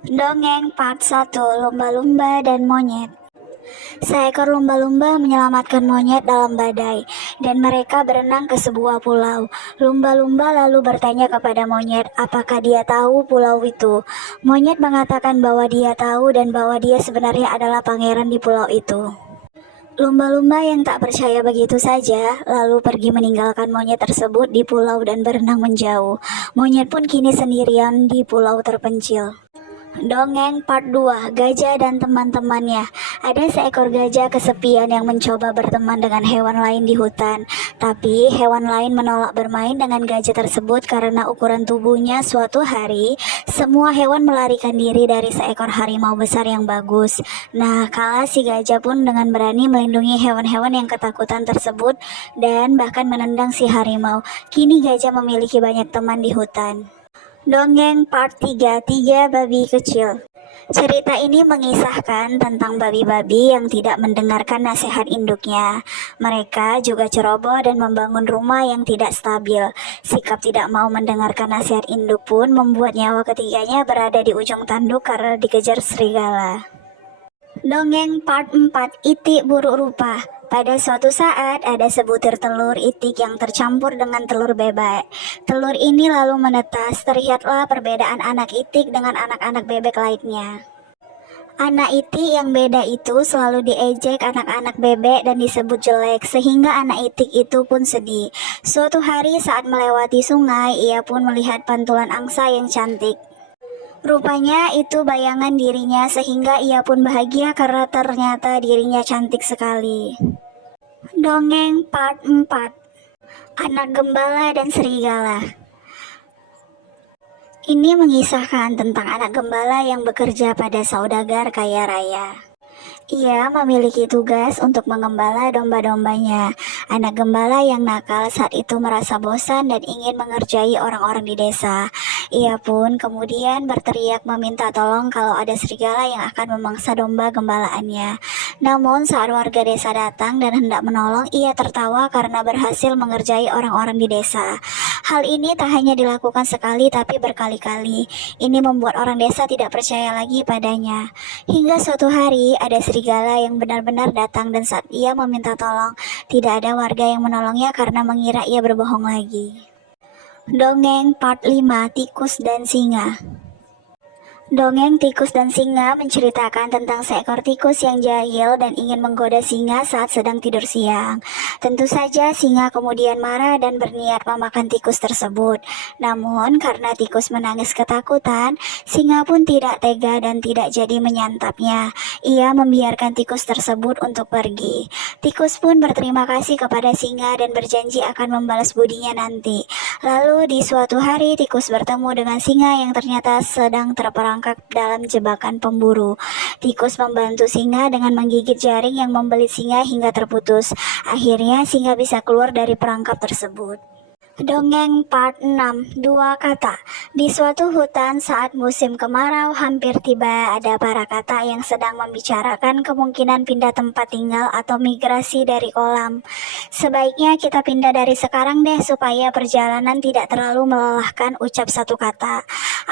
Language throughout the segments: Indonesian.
Dongeng Part 1, Lumba-Lumba dan Monyet. Seekor lumba-lumba menyelamatkan monyet dalam badai, dan mereka berenang ke sebuah pulau. Lumba-lumba lalu bertanya kepada monyet, apakah dia tahu pulau itu. Monyet mengatakan bahwa dia tahu dan bahwa dia sebenarnya adalah pangeran di pulau itu. Lumba-lumba yang tak percaya begitu saja, lalu pergi meninggalkan monyet tersebut di pulau dan berenang menjauh. Monyet pun kini sendirian di pulau terpencil. Dongeng Part 2, Gajah dan Teman-temannya. Ada seekor gajah kesepian yang mencoba berteman dengan hewan lain di hutan. Tapi hewan lain menolak bermain dengan gajah tersebut karena ukuran tubuhnya. Suatu hari, semua hewan melarikan diri dari seekor harimau besar yang bagus. Nah, kala si gajah pun dengan berani melindungi hewan-hewan yang ketakutan tersebut dan bahkan menendang si harimau. Kini gajah memiliki banyak teman di hutan. Dongeng Part 3, Tiga Babi Kecil. Cerita ini mengisahkan tentang babi-babi yang tidak mendengarkan nasihat induknya. Mereka juga ceroboh dan membangun rumah yang tidak stabil. Sikap tidak mau mendengarkan nasihat induk pun membuat nyawa ketiganya berada di ujung tanduk karena dikejar serigala. Dongeng Part 4, Itik Buruk Rupa. Pada suatu saat ada sebutir telur itik yang tercampur dengan telur bebek. Telur ini lalu menetas, terlihatlah perbedaan anak itik dengan anak-anak bebek lainnya. Anak itik yang beda itu selalu diejek anak-anak bebek dan disebut jelek, sehingga anak itik itu pun sedih. Suatu hari saat melewati sungai, ia pun melihat pantulan angsa yang cantik. Rupanya itu bayangan dirinya, sehingga ia pun bahagia karena ternyata dirinya cantik sekali. Dongeng Part 4, Anak Gembala dan Serigala. Ini mengisahkan tentang anak gembala yang bekerja pada saudagar kaya raya. Ia memiliki tugas untuk mengembala domba-dombanya. Anak gembala yang nakal saat itu merasa bosan dan ingin mengerjai orang-orang di desa. Ia pun kemudian berteriak meminta tolong kalau ada serigala yang akan memangsa domba gembalaannya. Namun saat warga desa datang dan hendak menolong, ia tertawa karena berhasil mengerjai orang-orang di desa. Hal ini tak hanya dilakukan sekali tapi berkali-kali. Ini membuat orang desa tidak percaya lagi padanya. Hingga suatu hari ada serigala yang benar-benar datang dan saat ia meminta tolong, tidak ada warga yang menolongnya karena mengira ia berbohong lagi. Dongeng Part 5, Tikus dan Singa. Dongeng Tikus dan Singa menceritakan tentang seekor tikus yang jahil dan ingin menggoda singa saat sedang tidur siang. Tentu saja singa kemudian marah dan berniat memakan tikus tersebut. Namun karena tikus menangis ketakutan, singa pun tidak tega dan tidak jadi menyantapnya. Ia membiarkan tikus tersebut untuk pergi. Tikus pun berterima kasih kepada singa dan berjanji akan membalas budinya nanti. Lalu di suatu hari tikus bertemu dengan singa yang ternyata sedang terperangkap dalam jebakan pemburu. Tikus membantu singa dengan menggigit jaring yang membelit singa hingga terputus. Akhirnya singa bisa keluar dari perangkap tersebut. Dongeng Part 6, Dua Kata. Di suatu hutan saat musim kemarau hampir tiba, ada para kata yang sedang membicarakan kemungkinan pindah tempat tinggal atau migrasi dari kolam. Sebaiknya kita pindah dari sekarang deh supaya perjalanan tidak terlalu melelahkan, ucap satu kata.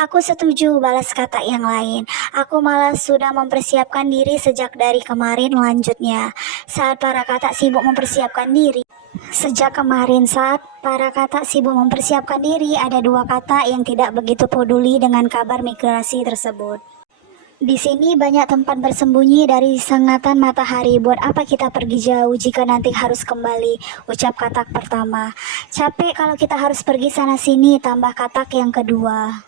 Aku setuju, balas kata yang lain. Aku malah sudah mempersiapkan diri sejak dari kemarin, lanjutnya. Saat para kata sibuk mempersiapkan diri, ada dua kata yang tidak begitu peduli dengan kabar migrasi tersebut. Di sini banyak tempat bersembunyi dari sengatan matahari. Buat apa kita pergi jauh jika nanti harus kembali? Ucap katak pertama. Capek kalau kita harus pergi sana sini, tambah katak yang kedua.